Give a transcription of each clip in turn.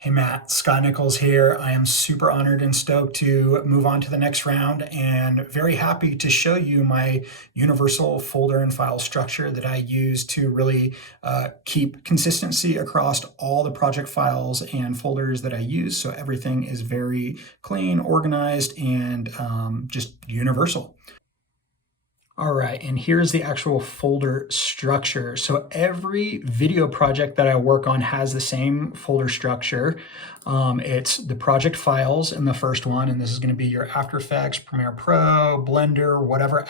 Hey Matt, Scott Nichols here. I am super honored and stoked to move on to the next round and very happy to show you my universal folder and file structure that I use to really keep consistency across all the project files and folders that I use. So everything is very clean, organized, and just universal. All right, and here's the actual folder structure. So every video project that I work on has the same folder structure. It's the project files in the first one, and this is going to be your After Effects, Premiere Pro, Blender, whatever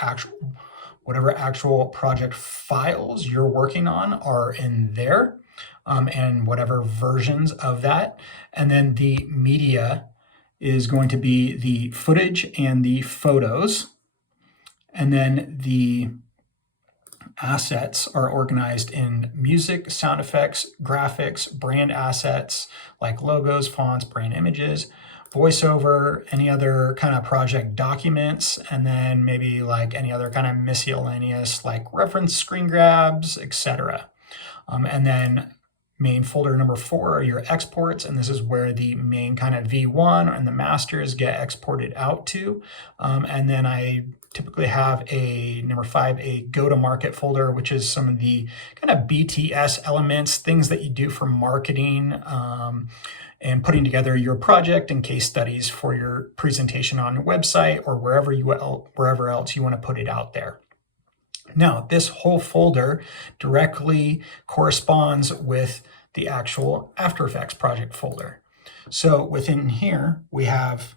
actual project files you're working on are in there, and whatever versions of that. And then the media is going to be the footage and the photos. And then the assets are organized in music, sound effects, graphics, brand assets like logos, fonts, brand images, voiceover, any other kind of project documents, and then maybe like any other kind of miscellaneous like reference screen grabs, etc. And then main folder number 4 are your exports, and this is where the main kind of V1 and the masters get exported out to. And then I typically have a number 5, a go-to-market folder, which is some of the kind of BTS elements, things that you do for marketing and putting together your project and case studies for your presentation on your website or wherever else you want to put it out there. Now, this whole folder directly corresponds with the actual After Effects project folder. So within here, we have,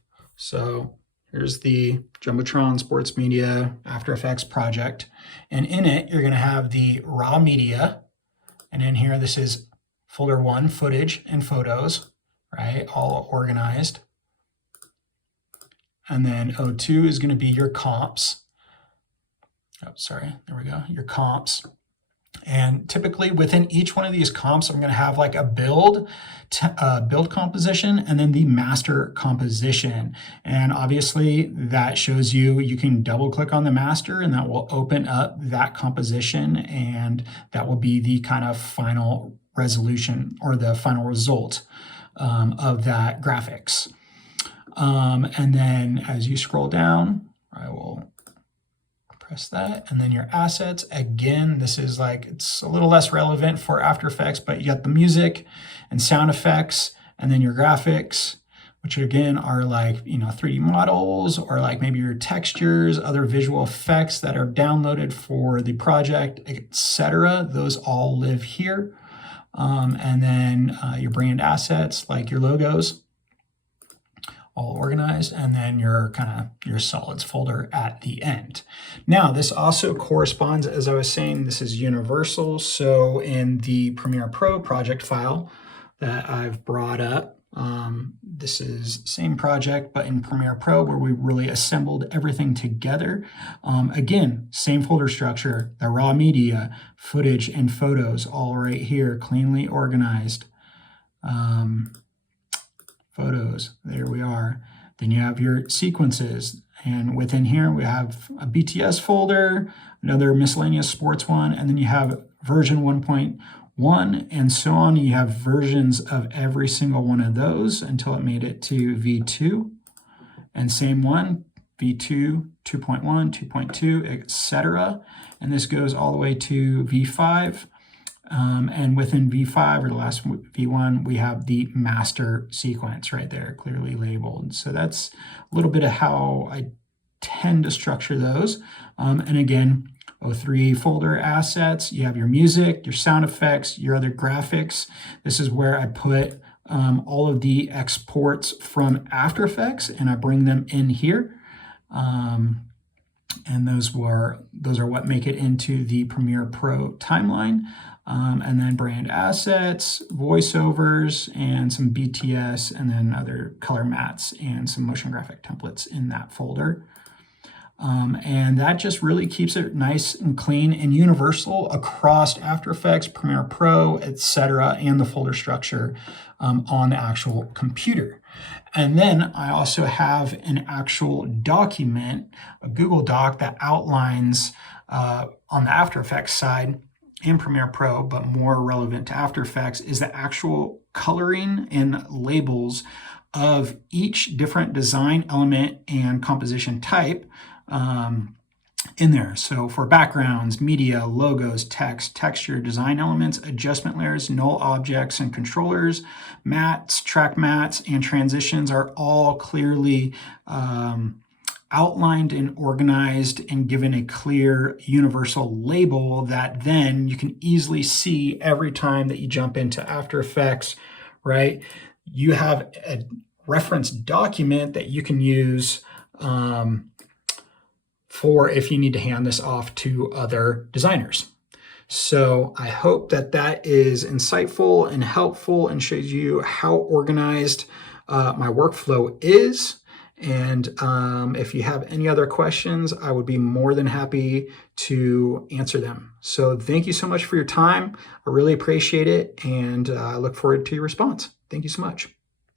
here's the Jumbotron Sports Media After Effects project. And in it, you're going to have the raw media. And in here, this is folder 1, footage and photos, right? All organized. And then O2 is going to be your comps. Oh, sorry, there we go, your comps. And typically within each one of these comps, I'm going to have like a build composition and then the master composition. And obviously that shows you can double click on the master and that will open up that composition, and that will be the kind of final resolution or the final result of that graphics. And then as you scroll down, I will press that, and then your assets. Again, this is like, it's a little less relevant for After Effects, but you got the music and sound effects, and then your graphics, which again are like, 3D models or like maybe your textures, other visual effects that are downloaded for the project, etc. Those all live here. And then your brand assets, like your logos, all organized, and then your solids folder at the end. Now, this also corresponds, as I was saying, this is universal. So in the Premiere Pro project file that I've brought up, this is same project, but in Premiere Pro where we really assembled everything together. Again, same folder structure, the raw media, footage and photos, all right here, cleanly organized. Photos, there we are. Then you have your sequences, and within here we have a BTS folder, another miscellaneous sports one, and then you have version 1.1 and so on. You have versions of every single one of those until it made it to V2, and same one, V2, 2.1, 2.2, etc. And this goes all the way to V5. And within V5 or the last V1, we have the master sequence right there, clearly labeled. So that's a little bit of how I tend to structure those. And again, O3 folder assets, you have your music, your sound effects, your other graphics. This is where I put all of the exports from After Effects, and I bring them in here. And those are what make it into the Premiere Pro timeline. And then brand assets, voiceovers, and some BTS, and then other color mats and some motion graphic templates in that folder. And that just really keeps it nice and clean and universal across After Effects, Premiere Pro, etc., and the folder structure on the actual computer. And then I also have an actual document, a Google Doc that outlines on the After Effects side and Premiere Pro, but more relevant to After Effects, is the actual coloring and labels of each different design element and composition type in there. So for backgrounds, media, logos, text, texture, design elements, adjustment layers, null objects and controllers, mats, track mats, and transitions are all clearly outlined and organized and given a clear universal label that then you can easily see every time that you jump into After Effects, right? You have a reference document that you can use for if you need to hand this off to other designers. So I hope that that is insightful and helpful and shows you how organized my workflow is. And if you have any other questions, I would be more than happy to answer them. So thank you so much for your time. I really appreciate it, and I look forward to your response. Thank you so much.